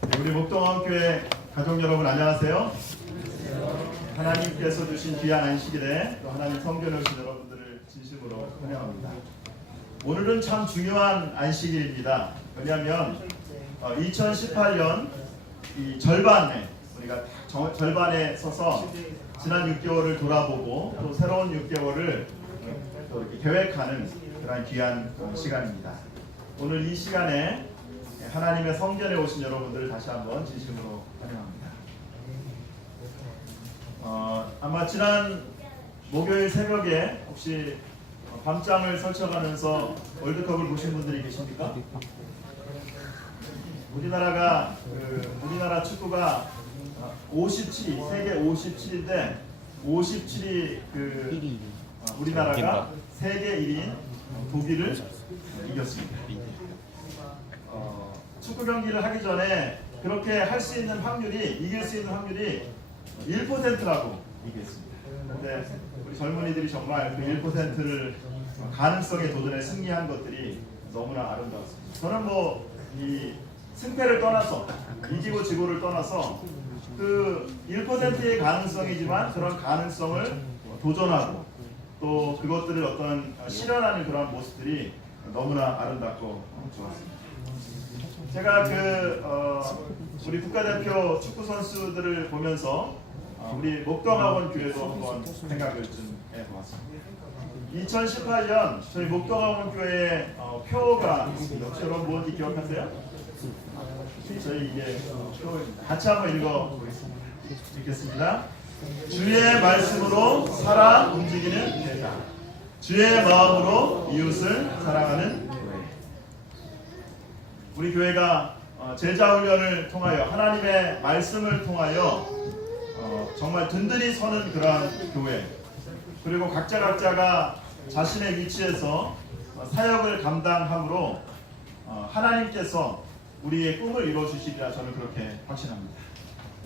우리 목동원교회 가족 여러분 안녕하세요. 하나님께서 주신 귀한 안식일에 또 하나님 성전에 오신 여러분들을 진심으로 환영합니다. 오늘은 참 중요한 안식일입니다. 왜냐하면 2018년 이 절반에 우리가 절반에 서서 지난 6개월을 돌아보고 또 새로운 6개월을 또 이렇게 계획하는 그런 귀한 시간입니다. 오늘 이 시간에 하나님의 성전에 오신 여러분들을 다시 한번 진심으로 환영합니다. 아마 지난 목요일 새벽에 혹시 밤잠을 설쳐가면서 월드컵을 보신 분들이 계십니까? 우리나라 축구가 57위, 세계 57위인데 57위 우리나라가 세계 1위인 독일을 이겼습니다. 축구 경기를 하기 전에 그렇게 할 수 있는 확률이, 이길 수 있는 확률이 1%라고 얘기했습니다. 그런데 우리 젊은이들이 정말 그 1%를 가능성에 도전해 승리한 것들이 너무나 아름다웠습니다. 저는 이 승패를 떠나서, 이기고 지고를 떠나서 그 1%의 가능성이지만 그런 가능성을 도전하고 또 그것들을 어떤 실현하는 그런 모습들이 너무나 아름답고 좋았습니다. 제가 우리 국가대표 축구 선수들을 보면서 우리 목동학원 교회도 한번 생각을 좀 해보았습니다. 2018년 저희 목동학원 교회의 표가 혹시 여러분 뭔지 기억하세요? 저희 이게 표입니다. 같이 한번 읽어보겠습니다. 읽겠습니다. 주의 말씀으로 살아 움직이는 제자, 주의 마음으로 이웃을 사랑하는 교회. 우리 교회가 제자훈련을 통하여 하나님의 말씀을 통하여 정말 든든히 서는 그러한 교회, 그리고 각자가 자신의 위치에서 사역을 감당함으로 하나님께서 우리의 꿈을 이루어주시리라 저는 그렇게 확신합니다.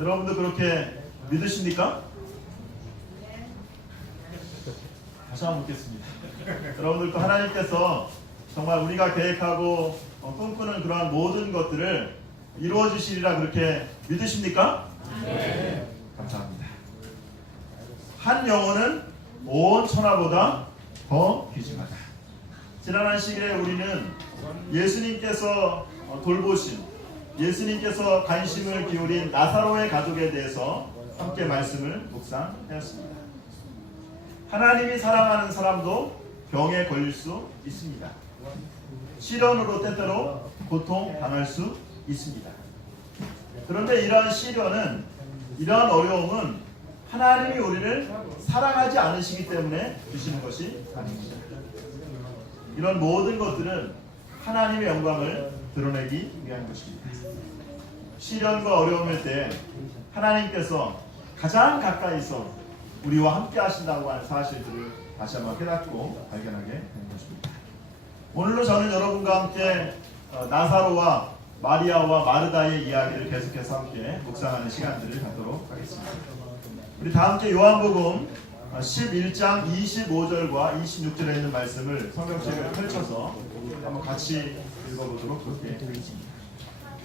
여러분도 그렇게 믿으십니까? 다시 한번 묻겠습니다. 여러분들도 하나님께서 정말 우리가 계획하고 꿈꾸는 그러한 모든 것들을 이루어주시리라 그렇게 믿으십니까? 네. 감사합니다. 한 영혼은 온 천하보다 더 귀중하다. 지난 안식일에 우리는 예수님께서 돌보신, 예수님께서 관심을 기울인 나사로의 가족에 대해서 함께 말씀을 묵상하였습니다. 하나님이 사랑하는 사람도 병에 걸릴 수 있습니다. 시련으로 때때로 고통당할 수 있습니다. 그런데 이러한 시련은, 이러한 어려움은 하나님이 우리를 사랑하지 않으시기 때문에 주시는 것이 아닙니다. 이런 모든 것들은 하나님의 영광을 드러내기 위한 것입니다. 시련과 어려움일 때 하나님께서 가장 가까이서 우리와 함께 하신다고 하는 사실들을 다시 한번 깨닫고 발견하게 되는 것입니다. 오늘도 저는 여러분과 함께 나사로와 마리아와 마르다의 이야기를 계속해서 함께 묵상하는 시간들을 갖도록 하겠습니다. 우리 다 함께 요한복음 11장 25절과 26절에 있는 말씀을 성경책을 펼쳐서 한번 같이 읽어보도록 그렇게 되겠습니다.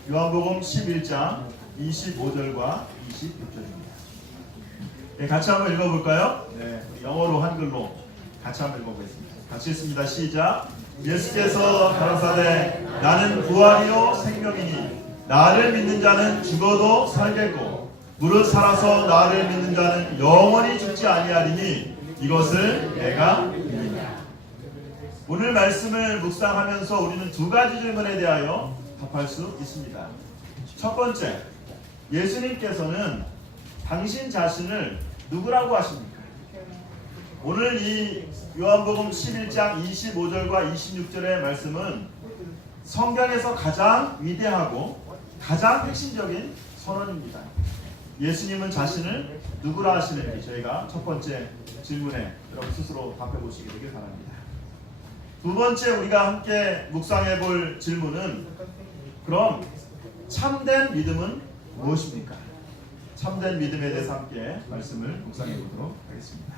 요한복음 11장 25절과 26절입니다. 네, 같이 한번 읽어볼까요? 네, 영어로 한글로 같이 한번 읽어보겠습니다. 같이 읽습니다. 시작. 예수께서 가라사대 나는 부활이요 생명이니 나를 믿는 자는 죽어도 살겠고 무릇 살아서 나를 믿는 자는 영원히 죽지 아니하리니 이것을 내가 믿느냐. 오늘 말씀을 묵상하면서 우리는 두 가지 질문에 대하여 답할 수 있습니다. 첫 번째, 예수님께서는 당신 자신을 누구라고 하십니까? 오늘 이 요한복음 11장 25절과 26절의 말씀은 성경에서 가장 위대하고 가장 핵심적인 선언입니다. 예수님은 자신을 누구라 하시는지 저희가 첫 번째 질문에 여러분 스스로 답해 보시게 되길 바랍니다. 두 번째 우리가 함께 묵상해 볼 질문은 그럼 참된 믿음은 무엇입니까? 참된 믿음에 대해서 함께 말씀을 묵상해 보도록 하겠습니다.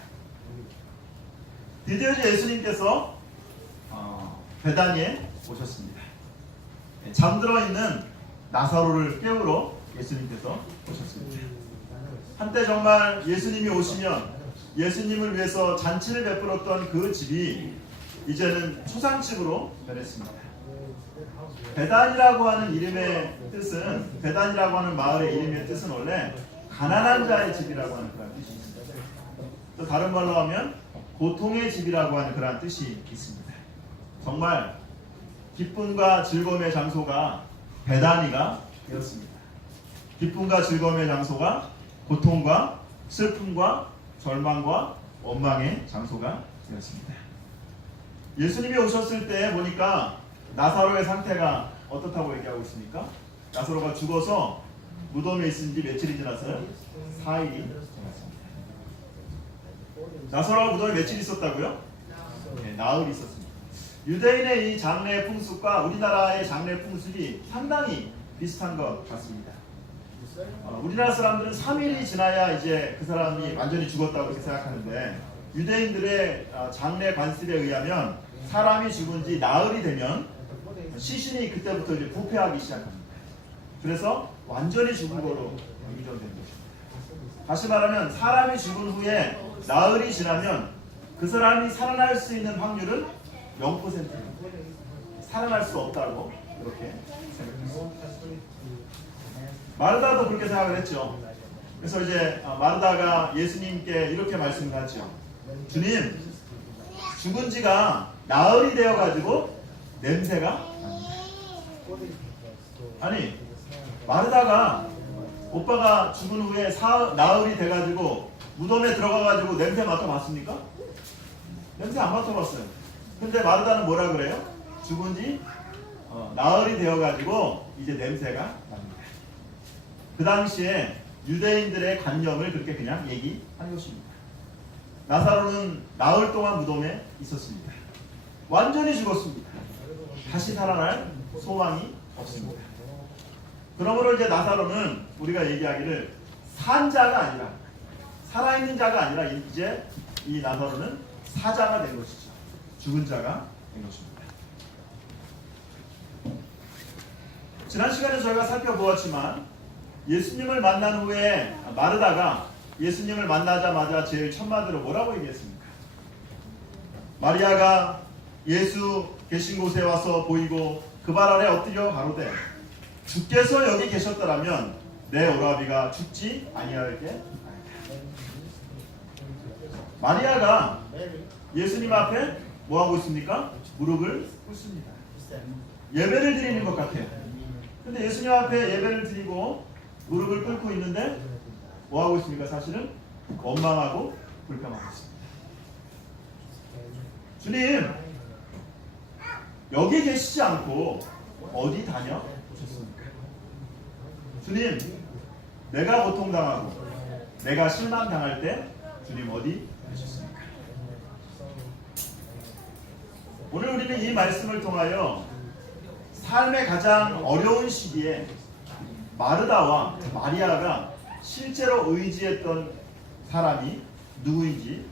드디어 예수님께서 베다니에 오셨습니다. 잠들어 있는 나사로를 깨우러 예수님께서 오셨습니다. 한때 정말 예수님이 오시면 예수님을 위해서 잔치를 베풀었던 그 집이 이제는 초상집으로 변했습니다. 베단이라고 하는 이름의 뜻은, 베단이라고 하는 마을의 이름의 뜻은 원래 가난한 자의 집이라고 하는 그런 뜻이 있습니다. 또 다른 말로 하면 고통의 집이라고 하는 그런 뜻이 있습니다. 정말 기쁨과 즐거움의 장소가 베다니가 되었습니다. 기쁨과 즐거움의 장소가 고통과 슬픔과 절망과 원망의 장소가 되었습니다. 예수님이 오셨을 때 보니까 나사로의 상태가 어떻다고 얘기하고 있습니까? 나사로가 죽어서 무덤에 있은 지 며칠이 지났어요? 4일이 지났습니다. 나사로가 무덤에 며칠 있었다고요? 네, 나흘이 있었습니다. 유대인의 이 장례 풍습과 우리나라의 장례 풍습이 상당히 비슷한 것 같습니다. 우리나라 사람들은 3일이 지나야 이제 그 사람이 완전히 죽었다고 생각하는데, 유대인들의 장례 관습에 의하면 사람이 죽은 지 나흘이 되면 시신이 그때부터 이제 부패하기 시작합니다. 그래서 완전히 죽은 거로 인정된 것입니다. 다시 말하면 사람이 죽은 후에 나흘이 지나면 그 사람이 살아날 수 있는 확률은 0%입니다. 살아날 수 없다고 그렇게 생각했습니다. 마르다도 그렇게 생각을 했죠. 그래서 이제 마르다가 예수님께 이렇게 말씀하죠. 주님, 죽은 지가 나흘이 되어가지고 냄새가 납니다. 아니, 마르다가 오빠가 죽은 후에 나흘이 돼가지고 무덤에 들어가가지고 냄새 맡아봤습니까? 냄새 안 맡아봤어요. 근데 마르다는 뭐라 그래요? 죽은 지 나흘이 되어가지고 이제 냄새가 납니다. 그 당시에 유대인들의 관념을 그렇게 그냥 얘기한 것입니다. 나사로는 나흘 동안 무덤에 있었습니다. 완전히 죽었습니다. 다시 살아날 소망이 없습니다. 그러므로 이제 나사로는 우리가 얘기하기를 산 자가 아니라, 살아있는 자가 아니라 이제 이 나사로는 사자가 된 것이죠. 죽은 자가 된 것입니다. 지난 시간에 저희가 살펴보았지만 예수님을 만난 후에 마르다가 예수님을 만나자마자 제일 첫 마디로 뭐라고 얘기했습니까? 마리아가 예수 계신 곳에 와서 보이고 그 발 아래 엎드려 가로되 주께서 여기 계셨더라면 내 오라비가 죽지 아니할 게 마리아가 예수님 앞에 뭐 하고 있습니까? 무릎을 꿇습니다. 예배를 드리는 것 같아요. 근데 예수님 앞에 예배를 드리고 무릎을 꿇고 있는데 뭐 하고 있습니까? 사실은 원망하고 불평하고 있습니다. 주님, 여기 계시지 않고 어디 다녀오셨습니까? 주님, 내가 고통당하고 내가 실망당할 때 주님 어디 계셨습니까? 오늘 우리는 이 말씀을 통하여 삶의 가장 어려운 시기에 마르다와 마리아가 실제로 의지했던 사람이 누구인지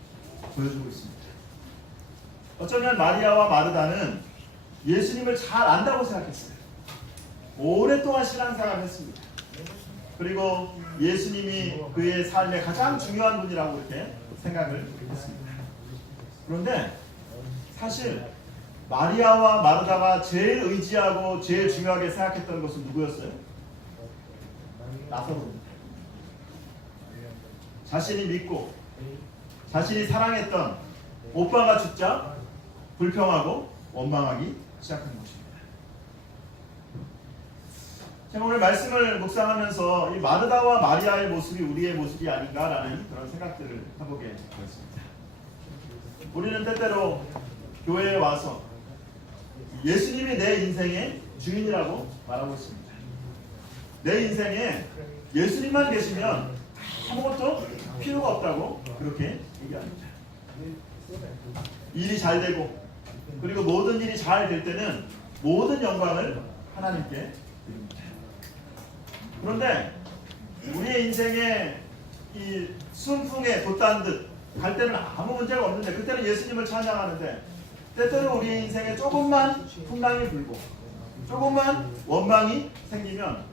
보여주고 있습니다. 어쩌면 마리아와 마르다는 예수님을 잘 안다고 생각했어요. 오랫동안 신앙생활을 했습니다. 그리고 예수님이 그의 삶의 가장 중요한 분이라고 이렇게 생각을 했습니다. 그런데 사실 마리아와 마르다가 제일 의지하고 제일 중요하게 생각했던 것은 누구였어요? 나사로입니다. 자신이 믿고 자신이 사랑했던 오빠가 죽자 불평하고 원망하기 시작한 것입니다. 제가 오늘 말씀을 묵상하면서 이 마르다와 마리아의 모습이 우리의 모습이 아닌가라는 그런 생각들을 해보게 되었습니다. 우리는 때때로 교회에 와서 예수님이 내 인생의 주인이라고 말하고 있습니다. 내 인생에 예수님만 계시면 아무것도 필요가 없다고 그렇게 얘기합니다. 일이 잘 되고 그리고 모든 일이 잘 될 때는 모든 영광을 하나님께 드립니다. 그런데 우리의 인생에 이 순풍에 돛단 듯 갈 때는 아무 문제가 없는데 그때는 예수님을 찬양하는데 때때로 우리의 인생에 조금만 풍랑이 불고 조금만 원망이 생기면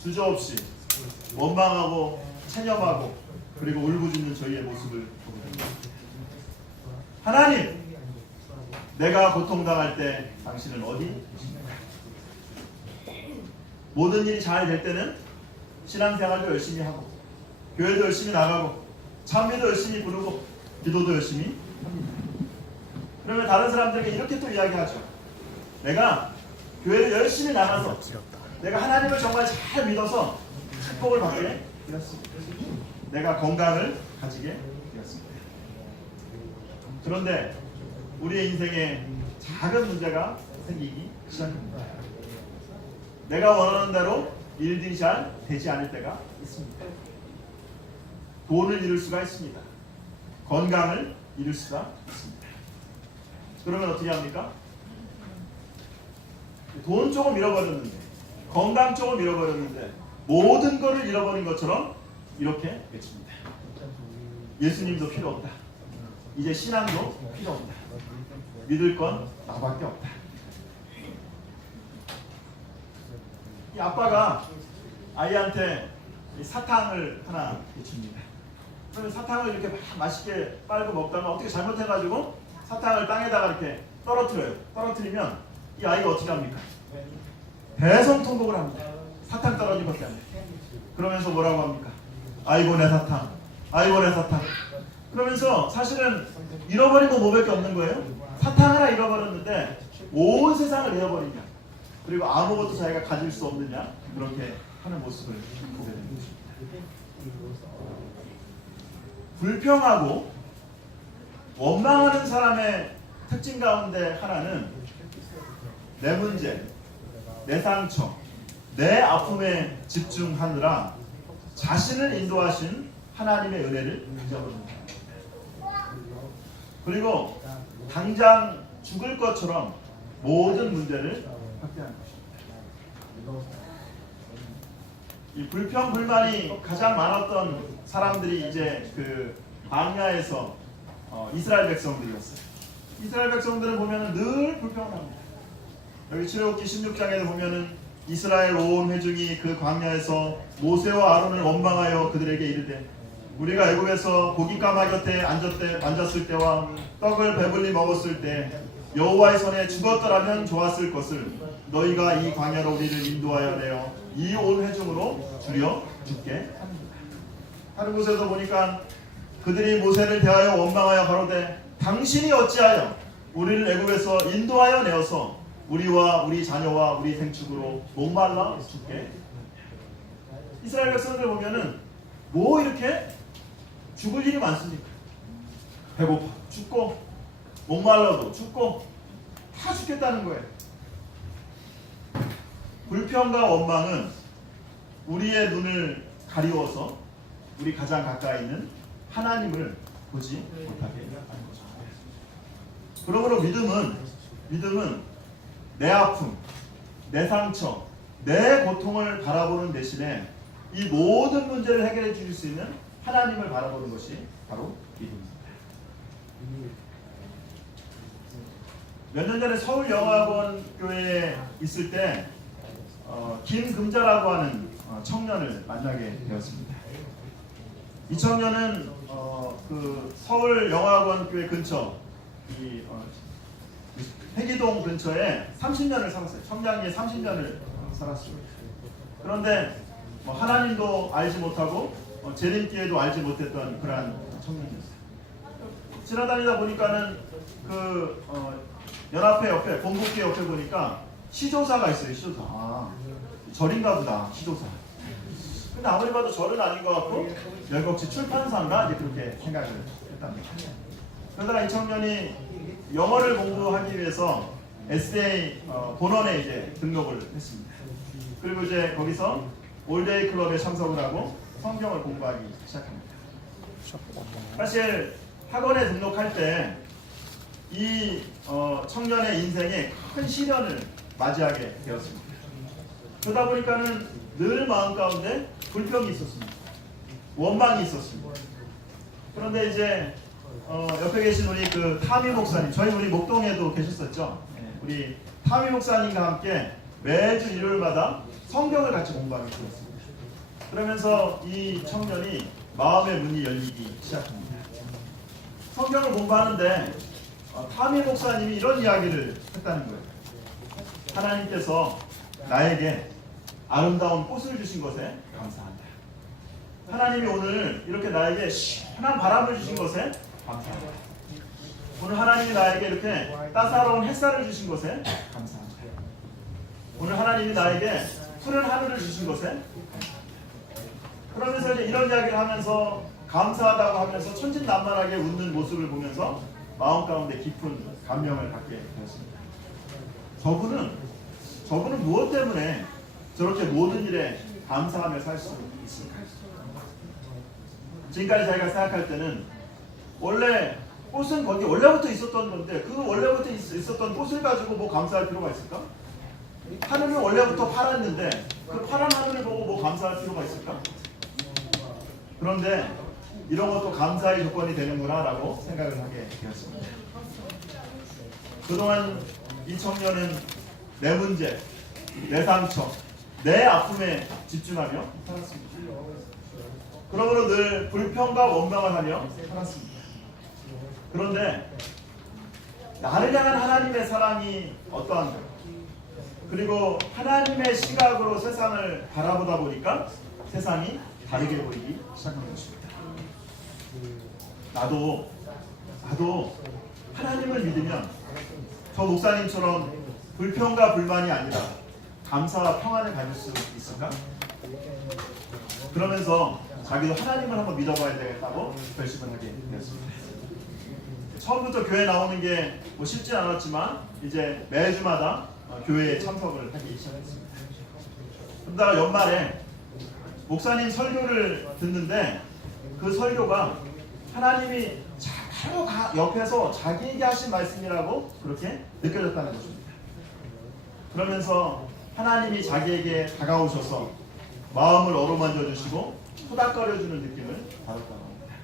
주저없이 원망하고 체념하고 그리고 울부짖는 저희의 모습을 보게 됩니다. 하나님, 내가 고통당할 때 당신은 어디 계십니까? 모든 일이 잘 될 때는 신앙생활도 열심히 하고 교회도 열심히 나가고 찬미도 열심히 부르고 기도도 열심히 합니다. 그러면 다른 사람들에게 이렇게 또 이야기하죠. 내가 교회를 열심히 나가서 내가 하나님을 정말 잘 믿어서 축복을 받게 되었습니다. 내가 건강을 가지게 되었습니다. 그런데 우리의 인생에 작은 문제가 생기기 시작합니다. 내가 원하는 대로 일들이 잘 되지 않을 때가 있습니다. 돈을 잃을 수가 있습니다. 건강을 잃을 수가 있습니다. 그러면 어떻게 합니까? 돈 조금 잃어버렸는데, 건강 조금 잃어버렸는데 모든 것을 잃어버린 것처럼 이렇게 외칩니다. 예수님도 필요 없다. 이제 신앙도 필요 없다. 믿을 건 나밖에 없다. 이 아빠가 아이한테 사탕을 하나 줍니다. 그러면 사탕을 이렇게 막 맛있게 빨고 먹다가 어떻게 잘못해가지고 사탕을 땅에다가 이렇게 떨어뜨려요. 떨어뜨리면 이 아이가 어떻게 합니까? 대성통곡을 합니다. 사탕 떨어진 것 때문에. 그러면서 뭐라고 합니까? 아이고 내 사탕, 아이고 내 사탕. 그러면서 사실은 잃어버린 거 뭐밖에 없는 거예요. 사탕 하나 잃어버렸는데 온 세상을 잃어버리냐, 그리고 아무것도 자기가 가질 수 없느냐, 그렇게 하는 모습을 보게 됩니다. 불평하고 원망하는 사람의 특징 가운데 하나는 내 문제, 내 상처, 내 아픔에 집중하느라 자신을 인도하신 하나님의 은혜를 잊어버립니다. 그리고 당장 죽을 것처럼 모든 문제를 확대하는 것입니다. 이 불평 불만이 가장 많았던 사람들이 이제 그 광야에서 이스라엘 백성들이었어요. 이스라엘 백성들을 보면은 늘 불평을 합니다. 여기 출애굽기 16장에도 보면은 이스라엘 온 회중이 그 광야에서 모세와 아론을 원망하여 그들에게 이르되 우리가 애굽에서 고깃가마 곁에 앉았을 때와 떡을 배불리 먹었을 때 여호와의 손에 죽었더라면 좋았을 것을 너희가 이 광야로 우리를 인도하여 내어 이 온 회중으로 줄여 죽게 합니다. 다른 곳에도 보니까 그들이 모세를 대하여 원망하여 가로되 당신이 어찌하여 우리를 애굽에서 인도하여 내어서 우리와 우리 자녀와 우리 생축으로 목말라 죽게. 이스라엘 백성들 보면은 뭐 이렇게 죽을 일이 많습니까? 배고파 죽고 목말라도 죽고 다 죽겠다는 거예요. 불평과 원망은 우리의 눈을 가리워서 우리 가장 가까이 있는 하나님을 보지 못하게 하는 거죠. 그러므로 믿음은 내 아픔, 내 상처, 내 고통을 바라보는 대신에 이 모든 문제를 해결해 주실 수 있는 하나님을 바라보는 것이 바로 믿음입니다. 몇 년 전에 서울영화학원 교회에 있을 때 김금자라고 하는 청년을 만나게 되었습니다. 이 청년은 그 서울영화학원 교회 근처 회기동 근처에 30년을 살았어요. 청량리에 30년을 살았어요. 그런데 하나님도 알지 못하고 재림기에도 알지 못했던 그러한 청년이었어요. 지나다니다 보니까는 그 연합회 옆에 본국회 옆에 보니까 시조사가 있어요. 시조사. 절인가 보다. 시조사. 근데 아무리 봐도 절은 아닌 것 같고 열곡지 출판사인가 이제 그렇게 생각을 했답니다. 그러다가 이 청년이 영어를 공부하기 위해서 에세이 본원에 이제 등록을 했습니다. 그리고 이제 거기서 올데이 클럽에 참석을 하고 성경을 공부하기 시작합니다. 사실 학원에 등록할 때 이 청년의 인생에 큰 시련을 맞이하게 되었습니다. 그러다 보니까는 늘 마음 가운데 불평이 있었습니다. 원망이 있었습니다. 그런데 이제 옆에 계신 우리 그 타미 목사님, 저희 우리 목동에도 계셨었죠. 우리 타미 목사님과 함께 매주 일요일마다 성경을 같이 공부하게 되었습니다. 그러면서 이 청년이 마음의 문이 열리기 시작합니다. 성경을 공부하는데 타미 목사님이 이런 이야기를 했다는 거예요. 하나님께서 나에게 아름다운 꽃을 주신 것에 감사한다. 하나님이 오늘 이렇게 나에게 시원한 바람을 주신 것에 감사한다. 오늘 하나님이 나에게 이렇게 따사로운 햇살을 주신 것에 감사합니다. 오늘 하나님이 나에게 푸른 하늘을 주신 것에 감사합니다. 그러면서 이제 이런 이야기를 하면서 감사하다고 하면서 천진난만하게 웃는 모습을 보면서 마음 가운데 깊은 감명을 갖게 되었습니다. 저분은 무엇 때문에 저렇게 모든 일에 감사하며 살 수 있을까요? 지금까지 자기가 생각할 때는 원래 꽃은 거기 원래부터 있었던 건데 그 원래부터 있었던 꽃을 가지고 뭐 감사할 필요가 있을까? 하늘은 원래부터 파랐는데 그 파란 하늘을 보고 뭐 감사할 필요가 있을까? 그런데 이런 것도 감사의 조건이 되는구나 라고 생각을 하게 되었습니다. 그동안 이 청년은 내 문제, 내 상처, 내 아픔에 집중하며 살았습니다. 그러므로 늘 불평과 원망을 하며 살았습니다. 그런데 나를 향한 하나님의 사랑이 어떠한가? 그리고 하나님의 시각으로 세상을 바라보다 보니까 세상이 다르게 보이기 시작한 것입니다. 나도 하나님을 믿으면 저 목사님처럼 불평과 불만이 아니라 감사와 평안을 가질 수 있을까? 그러면서 자기도 하나님을 한번 믿어봐야 되겠다고 결심을 하게 되었습니다. 처음부터 교회 나오는 게 뭐 쉽지 않았지만 이제 매주마다 교회에 참석을 하기 시작했습니다. 그러다가 연말에 목사님 설교를 듣는데 그 설교가 하나님이 바로 옆에서 자기에게 하신 말씀이라고 그렇게 느껴졌다는 것입니다. 그러면서 하나님이 자기에게 다가오셔서 마음을 어루만져 주시고 토닥거려 주는 느낌을 받았다고 합니다.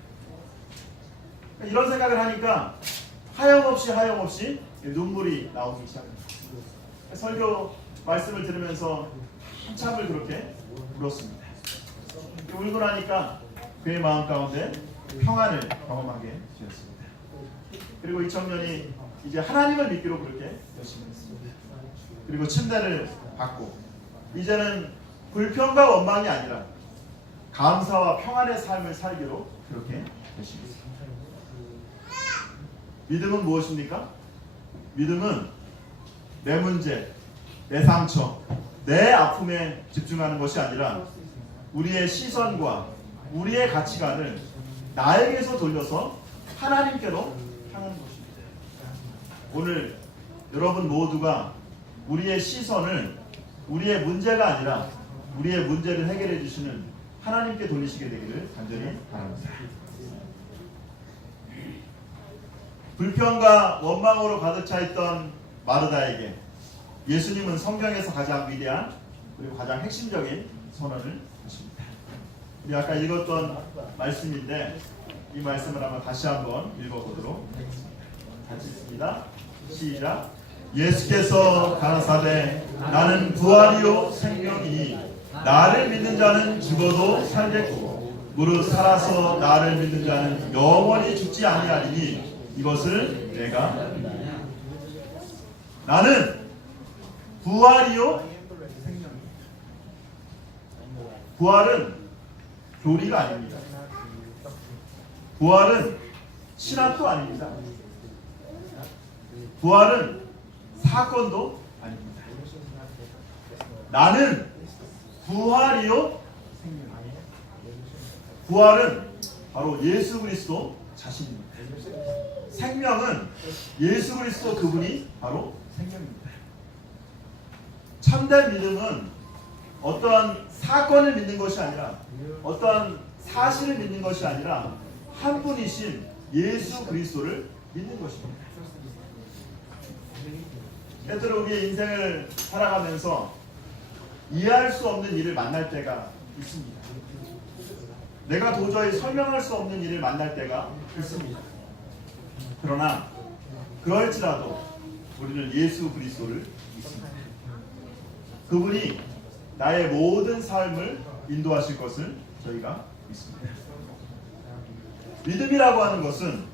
이런 생각을 하니까 하염없이 눈물이 나오기 시작합니다. 설교 말씀을 들으면서 한참을 그렇게 울었습니다. 울고 나니까 그의 마음 가운데 평안을 경험하게 되었습니다. 그리고 이 청년이 이제 하나님을 믿기로 그렇게 열심히 했습니다. 그리고 침대를 받고 이제는 불평과 원망이 아니라 감사와 평안의 삶을 살기로 그렇게 되십니다. 믿음은 무엇입니까? 믿음은 내 문제, 내 상처, 내 아픔에 집중하는 것이 아니라 우리의 시선과 우리의 가치관을 나에게서 돌려서 하나님께로 향하는 것입니다. 오늘 여러분 모두가 우리의 시선을 우리의 문제가 아니라 우리의 문제를 해결해 주시는 하나님께 돌리시게 되기를 간절히 바랍니다. 불평과 원망으로 가득 차 있던 마르다에게 예수님은 성경에서 가장 위대한 그리고 가장 핵심적인 선언을 하십니다. 우리 아까 읽었던 말씀인데 이 말씀을 한번 다시 한번 읽어보도록 하겠습니다. 같이 읽습니다. 시작. 예수께서 가라사대 나는 부활이요 생명이니 나를 믿는 자는 죽어도 살겠고 무릇 살아서 나를 믿는 자는 영원히 죽지 아니하리니 이것을 내가 믿느냐. 나는 부활이요 생명이다. 부활은 교리가 아닙니다. 부활은 신학도 아닙니다. 부활은 사건도 아닙니다. 나는 부활이요 생명이다. 부활은 바로 예수 그리스도 자신입니다. 생명은 예수 그리스도 그분이 바로 생명입니다. 참된 믿음은 어떠한 사건을 믿는 것이 아니라 어떠한 사실을 믿는 것이 아니라 한 분이신 예수 그리스도를 믿는 것입니다. 때때로 우리의 인생을 살아가면서 이해할 수 없는 일을 만날 때가 있습니다. 내가 도저히 설명할 수 없는 일을 만날 때가 있습니다. 그러나 그럴지라도 우리는 예수 그리스도를 믿습니다. 그분이 나의 모든 삶을 인도하실 것을 저희가 믿습니다. 믿음이라고 하는 것은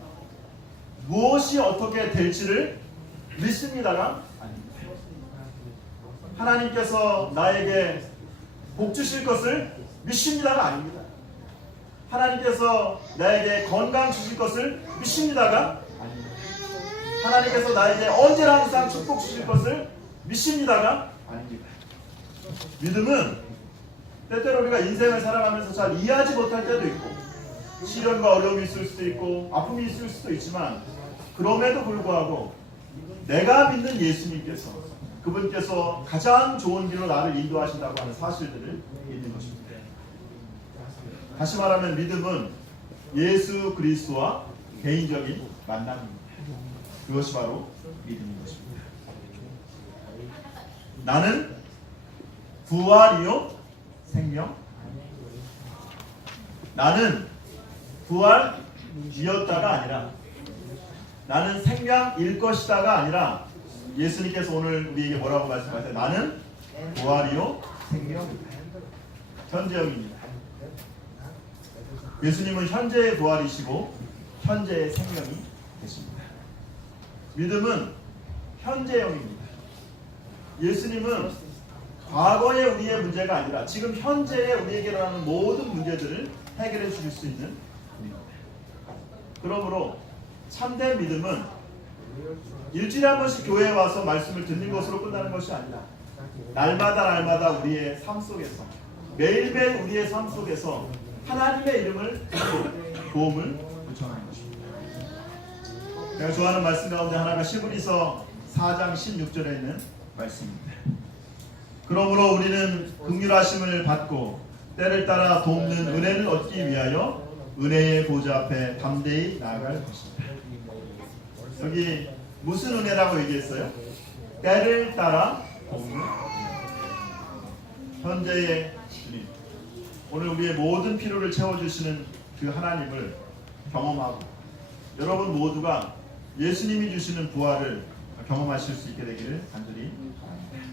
무엇이 어떻게 될지를 믿습니다가 아닙니다. 하나님께서 나에게 복 주실 것을 믿습니다가 아닙니다. 하나님께서 나에게 건강 주실 것을 믿습니다가 아닙니다. 하나님께서 나에게 언제나 항상 축복 주실 것을 믿습니다가 아닙니다. 믿음은 때때로 우리가 인생을 살아가면서 잘 이해하지 못할 때도 있고 시련과 어려움이 있을 수도 있고 아픔이 있을 수도 있지만 그럼에도 불구하고 내가 믿는 예수님께서 그분께서 가장 좋은 길로 나를 인도하신다고 하는 사실들을 믿는 것입니다. 다시 말하면 믿음은 예수 그리스도와 개인적인 만남입니다. 그것이 바로 믿음인 것입니다. 나는 부활이요 생명. 나는 부활이었다가 아니라 나는 생명일 것이다가 아니라 예수님께서 오늘 우리에게 뭐라고 말씀하세요? 나는 부활이요 생명이다. 현재형입니다. 예수님은 현재의 부활이시고 현재의 생명이 되십니다. 믿음은 현재형입니다. 예수님은 과거의 우리의 문제가 아니라 지금 현재의 우리에게 일어나는 모든 문제들을 해결해 주실 수 있는 분입니다. 그러므로 참된 믿음은 일주일에 한 번씩 교회에 와서 말씀을 듣는 것으로 끝나는 것이 아니라 날마다 우리의 삶 속에서 매일매일 우리의 삶 속에서 하나님의 이름을 듣고 도움을 요청하는 것입니다. 내가 좋아하는 말씀 가운데 하나가 시브리서 4장 16절에 있는 말씀입니다. 그러므로 우리는 긍휼하심을 받고 때를 따라 돕는 은혜를 얻기 위하여 은혜의 보좌 앞에 담대히 나아갈 것입니다. 여기 무슨 은혜라고 얘기했어요? 때를 따라 돕는 현재의 주님, 오늘 우리의 모든 필요를 채워주시는 그 하나님을 경험하고 여러분 모두가 예수님이 주시는 부활을 경험하실 수 있게 되기를 간절히 바랍니다.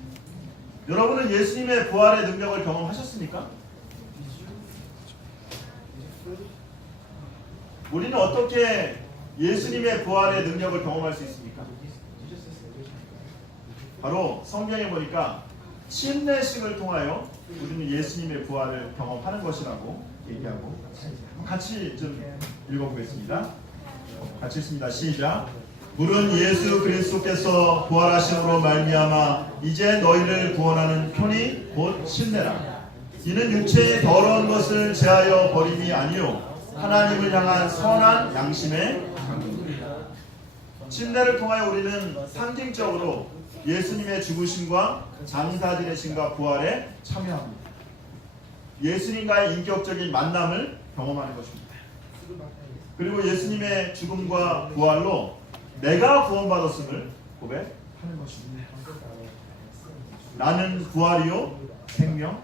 여러분은 예수님의 부활의 능력을 경험하셨습니까? 우리는 어떻게 예수님의 부활의 능력을 경험할 수 있습니까? 바로 성경에 보니까 침례식을 통하여 우리는 예수님의 부활을 경험하는 것이라고 얘기하고 같이 좀 읽어보겠습니다. 같이 읽습니다. 시작. 물은 예수 그리스도께서 부활하심으로 말미암아 이제 너희를 구원하는 편이 곧 침례라. 이는 육체의 더러운 것을 제하여 버림이 아니요 하나님을 향한 선한 양심의 강구입니다. 침례를 통하여 우리는 상징적으로 예수님의 죽으심과 장사 지내심과 부활에 참여합니다. 예수님과의 인격적인 만남을 경험하는 것입니다. 그리고 예수님의 죽음과 부활로 내가 구원받았음을 고백하는 것입니다. 나는 부활이요 생명.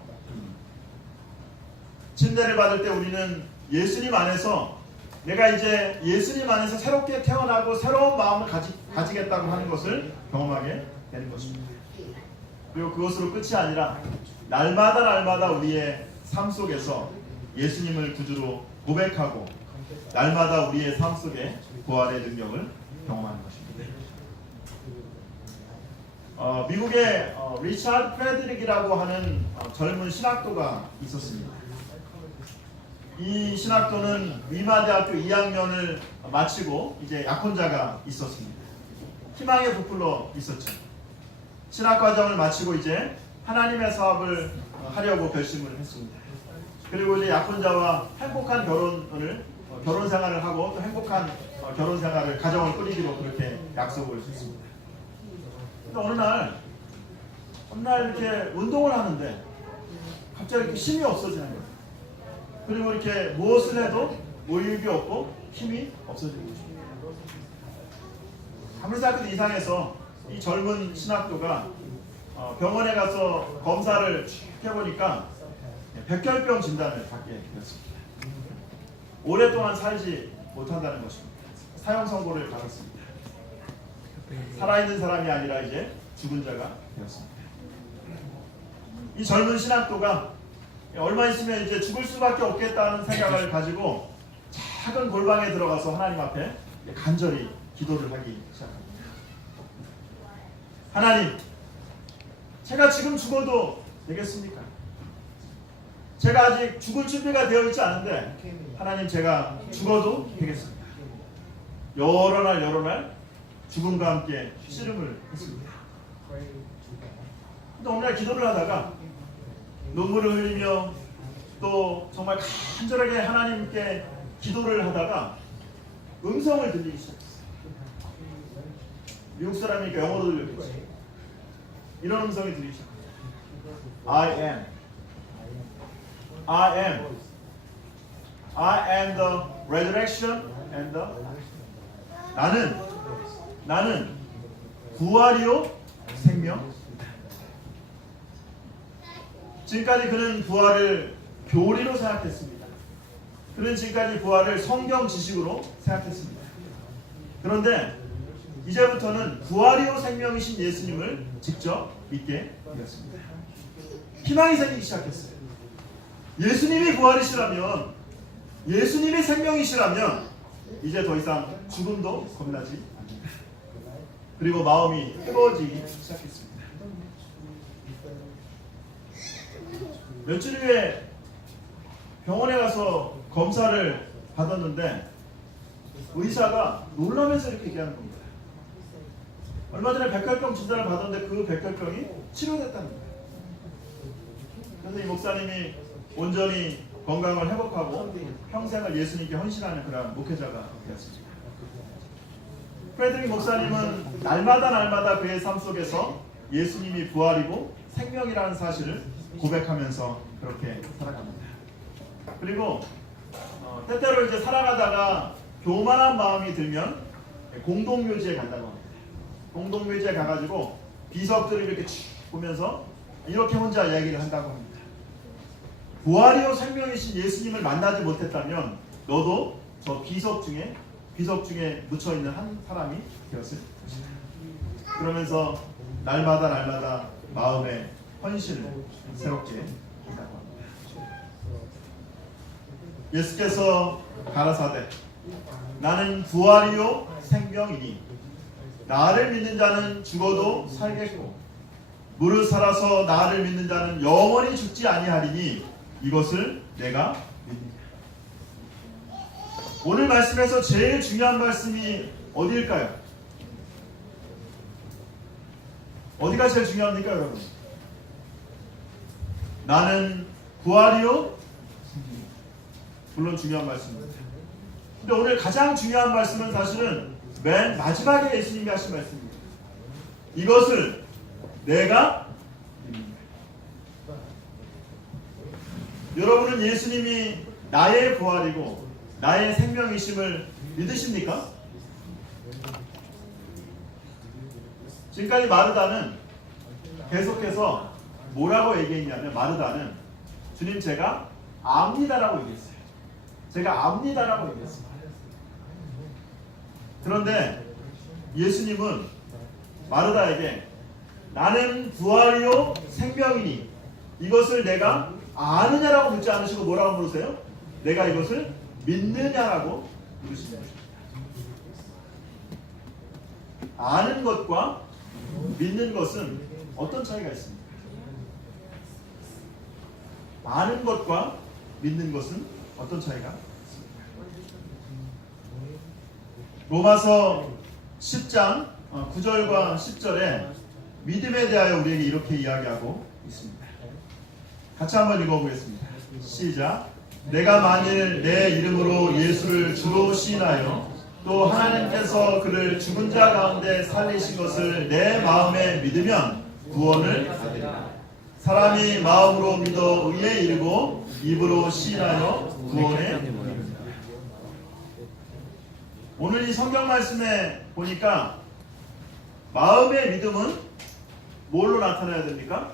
침례를 받을 때 우리는 예수님 안에서 내가 이제 예수님 안에서 새롭게 태어나고 새로운 마음을 가지겠다고 하는 것을 경험하게 되는 것입니다. 그리고 그것으로 끝이 아니라 날마다 우리의 삶 속에서 예수님을 구주로 고백하고 날마다 우리의 삶 속에 부활의 능력을 경험하는 것입니다. 미국의 리차드 프레드릭이라고 하는 젊은 신학도가 있었습니다. 이 신학도는 위마대학교 2학년을 마치고 이제 약혼자가 있었습니다. 희망에 부풀러 있었죠. 신학과정을 마치고 이제 하나님의 사업을 하려고 결심을 했습니다. 그리고 이제 약혼자와 행복한 결혼 생활을 하고 또 행복한 결혼 생활을 가정을 꾸리기로 그렇게 약속을 했습니다. 근데 어느 날 이렇게 운동을 하는데 갑자기 이렇게 힘이 없어지는 거예요. 그리고 이렇게 무엇을 해도 의욕이 없고 힘이 없어지는 것입니다. 아무리 생각해도 이상해서 이 젊은 신학도가 병원에 가서 검사를 해보니까 백혈병 진단을 받게 되었습니다. 오랫동안 살지 못한다는 것입니다. 사형 선고를 받았습니다. 살아있는 사람이 아니라 이제 죽은 자가 되었습니다. 이 젊은 신학도가 얼마 있으면 이제 죽을 수밖에 없겠다는 생각을 가지고 작은 골방에 들어가서 하나님 앞에 간절히 기도를 하기 시작합니다. 하나님, 제가 지금 죽어도 되겠습니까? 제가 아직 죽을 준비가 되어 있지 않은데 하나님, 제가 죽어도 되겠습니다. 여러 날 죽음과 함께 씨름을 했습니다. 근데 어느 날 기도를 하다가 눈물을 흘리며 또 정말 간절하게 하나님께 기도를 하다가 음성을 들리기 시작했어요. 미국 사람이니까 영어로 들렸겠지. 이런 음성이 들리기 시작합니다. I am the resurrection and the 나는 부활이요 생명. 지금까지 그는 부활을 교리로 생각했습니다. 그는 지금까지 부활을 성경 지식으로 생각했습니다. 그런데 이제부터는 부활이요 생명이신 예수님을 직접 믿게 되었습니다. 희망이 생기기 시작했어요. 예수님이 부활이시라면, 예수님이 생명이시라면 이제 더 이상 죽음도 겁나지 않습니다. 그리고 마음이 뜨거워지기 시작했습니다. 며칠 후에 병원에 가서 검사를 받았는데 의사가 놀라면서 이렇게 얘기하는 겁니다. 얼마 전에 백혈병 진단을 받았는데 그 백혈병이 치료됐답니다. 그래서 이 목사님이 온전히 건강을 회복하고 평생을 예수님께 헌신하는 그런 목회자가 되었습니다. 프레드릭 목사님은 날마다 그의 삶 속에서 예수님이 부활이고 생명이라는 사실을 고백하면서 그렇게 살아갑니다. 그리고 때때로 이제 살아가다가 교만한 마음이 들면 공동묘지에 간다고 합니다. 공동묘지에 가가지고 비석들을 이렇게 쭉 보면서 이렇게 혼자 이야기를 한다고 합니다. 부활이요 생명이신 예수님을 만나지 못했다면 너도 저 비석 중에 묻혀있는 한 사람이 되었을 것이다. 그러면서 날마다 마음의 헌신을 새롭게 한다고 합니다. 예수께서 가라사대 나는 부활이요 생명이니 나를 믿는 자는 죽어도 살겠고 무릇 살아서 나를 믿는 자는 영원히 죽지 아니하리니 이것을 내가 믿느냐. 오늘 말씀에서 제일 중요한 말씀이 어디일까요? 어디가 제일 중요합니까, 여러분? 나는 부활이요? 물론 중요한 말씀입니다. 근데 오늘 가장 중요한 말씀은 사실은 맨 마지막에 예수님이 하신 말씀입니다. 이것을 내가 믿는다. 여러분은 예수님이 나의 부활이고 나의 생명이심을 믿으십니까? 지금까지 마르다는 계속해서 뭐라고 얘기했냐면 마르다는 주님 제가 압니다라고 얘기했어요. 제가 압니다라고 얘기했어요. 그런데 예수님은 마르다에게 나는 부활이요 생명이니 이것을 내가 아느냐라고 묻지 않으시고 뭐라고 물으세요? 내가 이것을 믿느냐라고 물으십니다. 아는 것과 믿는 것은 어떤 차이가 있습니까? 아는 것과 믿는 것은 어떤 차이가 있습니까? 로마서 10장 9절과 10절에 믿음에 대하여 우리에게 이렇게 이야기하고 있습니다. 같이 한번 읽어보겠습니다. 시작. 내가 만일 내 이름으로 예수를 주로 시인하여 또 하나님께서 그를 죽은 자 가운데 살리신 것을 내 마음에 믿으면 구원을 받으리라. 사람이 마음으로 믿어 의에 이르고 입으로 시인하여 구원에 이릅니다. 오늘 이 성경 말씀에 보니까 마음의 믿음은 뭘로 나타나야 됩니까?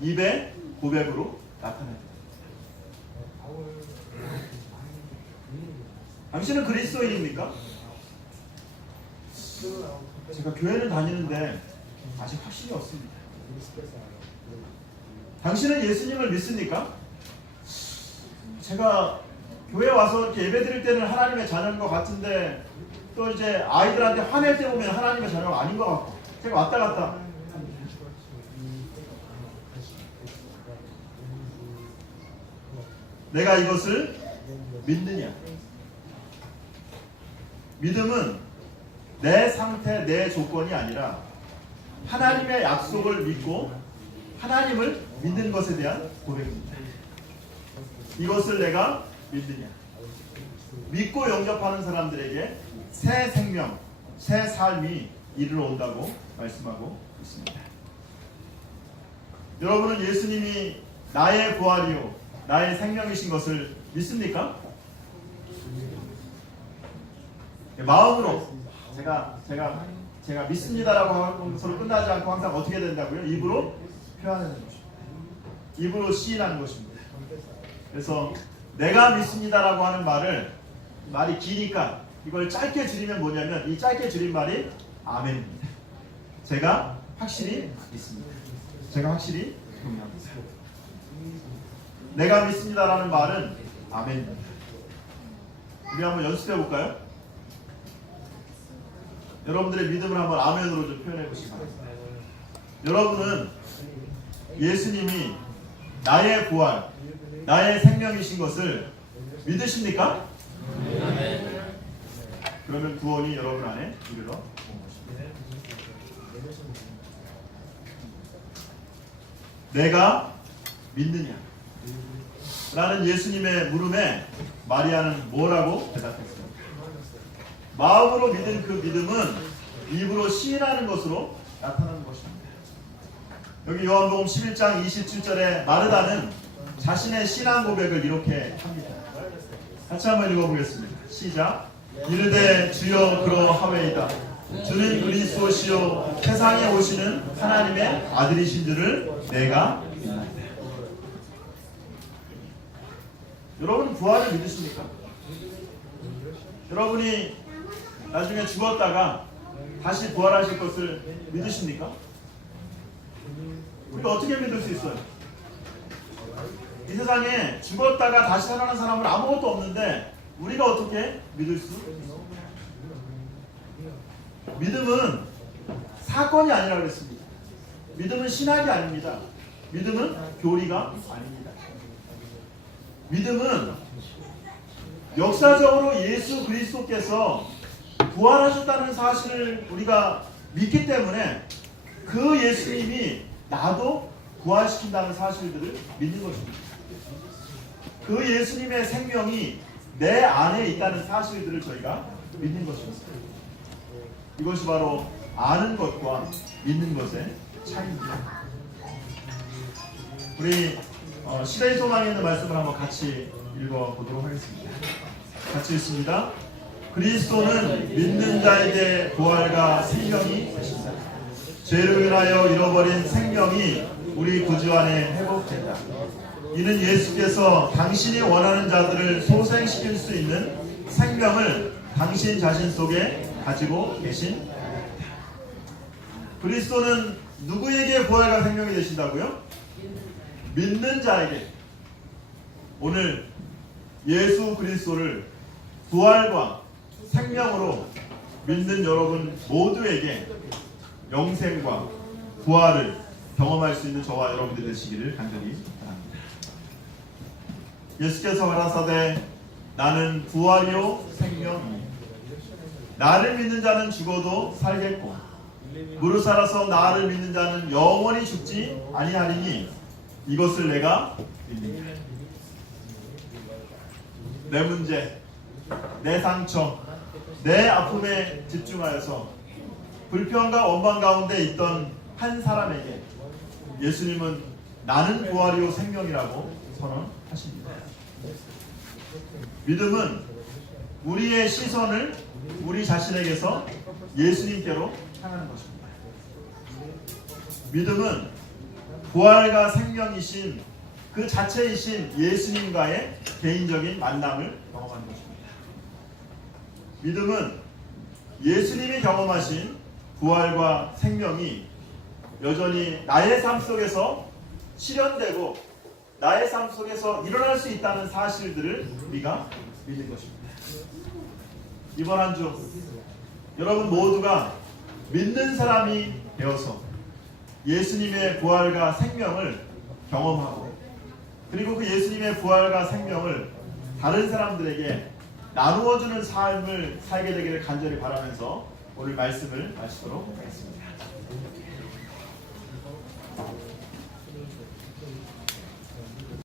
입의 고백으로 나타나야 됩니다. 당신은 그리스도인입니까? 제가 교회는 다니는데 아직 확신이 없습니다. 당신은 예수님을 믿습니까? 제가 교회 와서 이렇게 예배 드릴 때는 하나님의 자녀인 것 같은데 또 이제 아이들한테 화낼 때 보면 하나님의 자녀가 아닌 것 같고 제가 왔다 갔다. 내가 이것을 믿느냐? 믿음은 내 상태, 내 조건이 아니라 하나님의 약속을 믿고 하나님을 믿는 것에 대한 고백입니다. 이것을 내가 믿느냐? 믿고 영접하는 사람들에게 새 생명, 새 삶이 이르러 온다고 말씀하고 있습니다. 여러분은 예수님이 나의 부활이요 나의 생명이신 것을 믿습니까? 마음으로 제가 믿습니다라고 하는 것으로 끝나지 않고 항상 어떻게 된다고요? 입으로 표현하는 것입니다. 입으로 시인하는 것입니다. 그래서 내가 믿습니다라고 하는 말이 기니까 이걸 짧게 줄이면 뭐냐면 이 짧게 줄인 말이 아멘입니다. 제가 확실히 믿습니다. 제가 확실히 동의합니다. 내가 믿습니다라는 말은 아멘입니다. 우리 한번 연습해 볼까요? 여러분들의 믿음을 한번 아멘으로 좀 표현해 보시기 바랍니다. 여러분은 예수님이 나의 부활, 나의 생명이신 것을 믿으십니까? 그러면 구원이 여러분 안에 이르러 온 것입니다. 내가 믿느냐? 라는 예수님의 물음에 마리아는 뭐라고 대답했습니까? 마음으로 믿은 그 믿음은 입으로 시인하는 것으로 나타나는 것입니다. 여기 요한복음 11장 27절에 마르다는 자신의 신앙 고백을 이렇게 합니다. 같이 한번 읽어보겠습니다. 시작. 이르되 주여 그러하외이다. 주는 그리스도시요 세상에 오시는 하나님의 아들이신 줄을 내가 믿나이다. 여러분 부활을 믿으십니까? 여러분이 나중에 죽었다가 다시 부활하실 것을 믿으십니까? 우리가 어떻게 믿을 수 있어요? 이 세상에 죽었다가 다시 살아나는 사람은 아무것도 없는데 우리가 어떻게 믿을 수 있습니까? 믿음은 사건이 아니라 그랬습니다. 믿음은 신학이 아닙니다. 믿음은 교리가 아닙니다. 믿음은 역사적으로 예수 그리스도께서 부활하셨다는 사실을 우리가 믿기 때문에 그 예수님이 나도 부활시킨다는 사실들을 믿는 것입니다. 그 예수님의 생명이 내 안에 있다는 사실들을 저희가 믿는 것입니다. 이것이 바로 아는 것과 믿는 것의 차이입니다. 우리 시대의 소망에 있는 말씀을 한번 같이 읽어보도록 하겠습니다. 같이 읽습니다. 그리스도는 믿는 자에게 부활과 생명이 되신다. 죄로 인하여 잃어버린 생명이 우리 구주 안에 회복된다. 이는 예수께서 당신이 원하는 자들을 소생시킬 수 있는 생명을 당신 자신 속에 가지고 계신 것입니다. 그리스도는 누구에게 부활과 생명이 되신다고요? 믿는 자에게. 오늘 예수 그리스도를 부활과 생명으로 믿는 여러분 모두에게 영생과 부활을 경험할 수 있는 저와 여러분들이 되시기를 간절히 바랍니다. 예수께서 가라사대 나는 부활이요 생명이니 나를 믿는 자는 죽어도 살겠고 무릇 살아서 나를 믿는 자는 영원히 죽지 아니하리니 이것을 내가 믿는다. 내 문제, 내 상처, 내 아픔에 집중하여서 불평과 원망 가운데 있던 한 사람에게 예수님은 나는 부활이요 생명이라고 선언하십니다. 믿음은 우리의 시선을 우리 자신에게서 예수님께로 향하는 것입니다. 믿음은 부활과 생명이신 그 자체이신 예수님과의 개인적인 만남을 경험하는 것입니다. 믿음은 예수님이 경험하신 부활과 생명이 여전히 나의 삶 속에서 실현되고 나의 삶 속에서 일어날 수 있다는 사실들을 우리가 믿는 것입니다. 이번 한 주 여러분 모두가 믿는 사람이 되어서 예수님의 부활과 생명을 경험하고 그리고 그 예수님의 부활과 생명을 다른 사람들에게 나누어주는 삶을 살게 되기를 간절히 바라면서 오늘 말씀을 마치도록 하겠습니다.